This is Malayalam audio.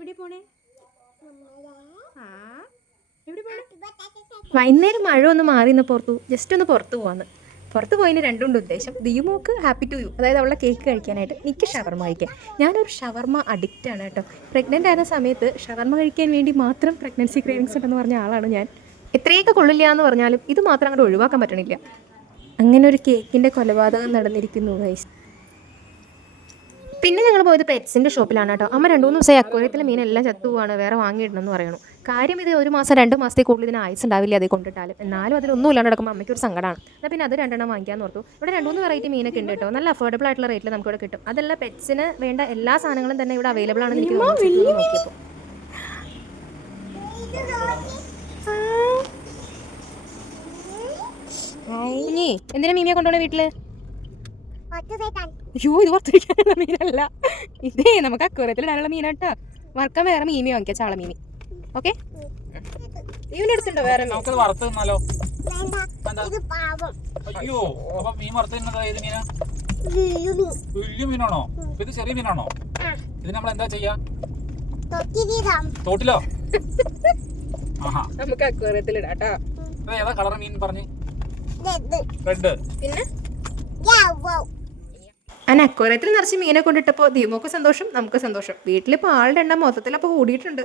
എവിടെ പോണേ? വൈകുന്നേരം മഴ ഒന്ന് മാറി ജസ്റ്റ് ഒന്ന് പുറത്ത് പോകാന്ന്. പുറത്ത് പോയതിന് രണ്ടുണ്ട് ഉദ്ദേശം. ദിയുമോക്ക് ഹാപ്പി ടു യു, അതായത് അവളുടെ കേക്ക് കഴിക്കാനായിട്ട്, എനിക്ക് ഷവർമ്മ കഴിക്കാൻ. ഞാനൊരു ഷവർമ്മ അഡിക്റ്റാണ് കേട്ടോ. പ്രഗ്നൻ്റ് ആയിരുന്ന സമയത്ത് ഷവർമ്മ കഴിക്കാൻ വേണ്ടി മാത്രം പ്രഗ്നൻസി ക്രേവിങ്സ് ഉണ്ടെന്ന് പറഞ്ഞ ആളാണ് ഞാൻ. എത്രയൊക്കെ കൊള്ളില്ല എന്ന് പറഞ്ഞാലും ഇത് മാത്രം അങ്ങോട്ട് ഒഴിവാക്കാൻ പറ്റണില്ല. അങ്ങനെ ഒരു കേക്കിൻ്റെ കൊലപാതകം നടന്നിരിക്കുന്നു ഗൈസ്. പിന്നെ ഞങ്ങൾ പോയത് പെറ്റ്സിൻ്റെ ഷോപ്പിലാണ് കേട്ടോ. അമ്മ 2-3 ദിവസമായി അക്വേറിയത്തിലെ മീനെല്ലാം ചത്തുപോവാണ്, വേറെ വാങ്ങിയിടണമെന്ന് പറയണു. കാര്യം ഇത് 1 മാസം 2 മാസത്തേക്ക് കൂടുതൽ ഇതിന് ആയുസ് ഉണ്ടാവില്ല അതേ കൊണ്ടിട്ടാലും. എന്നാലും അതിലൊന്നും ഇല്ലാണ്ട് നടക്കുമ്പോൾ അമ്മയ്ക്ക് ഒരു സങ്കടമാണ്. എന്നാൽ പിന്നെ അത് 2 വാങ്ങിക്കാമെന്ന് ഓർത്തു. ഇവിടെ 2-3 വെറൈറ്റി മീനൊക്കെ ഉണ്ട് കേട്ടോ. നല്ല അഫോർഡബിൾ ആയിട്ടുള്ള റേറ്റിൽ നമുക്ക് ഇവിടെ കിട്ടും. അതല്ല, പെറ്റ്സിന് വേണ്ട എല്ലാ സാധനങ്ങളും തന്നെ ഇവിടെ അവൈലബിൾ ആണെന്ന് എനിക്ക് നോക്കിയപ്പോൾ. എന്തിനാ മീമിയെ കൊണ്ടുപോകണേ വീട്ടില്? അയ്യോ, ഇത് പുറത്തിരിക്കാനുള്ള മീനല്ല, ഇതേ നമുക്ക് അക്വേറിയത്തിൽ ഇടാനുള്ള മീനാട്ടോ. വറുക്കാൻ വേറെ മീമി വാങ്ങിക്കാം, ചാള മീമി. ഓക്കെ, ഇവന്റെ അടുത്തുണ്ടോ വേറെ? മീനാണോ ഇത്? ചെറിയ മീനാണോ ഇത്? നമ്മൾ എന്താ ചെയ്യാ? തോട്ടിലോ? നമുക്ക് അക്വേറിയത്തിൽ ഇടാട്ടോ. ഏതാ കളർ മീൻ പറഞ്ഞ്? റെഡ്. പിന്നെ അങ്ങനെ അക്വേറിയത്തിൽ നിറച്ച് മീനെ കൊണ്ടിട്ടപ്പോൾ ദിയുമോക്ക് സന്തോഷം, നമുക്ക് സന്തോഷം. വീട്ടിലിപ്പോൾ ആളുടെ എണ്ണം മൊത്തത്തിൽ അപ്പോൾ കൂടിയിട്ടുണ്ട്.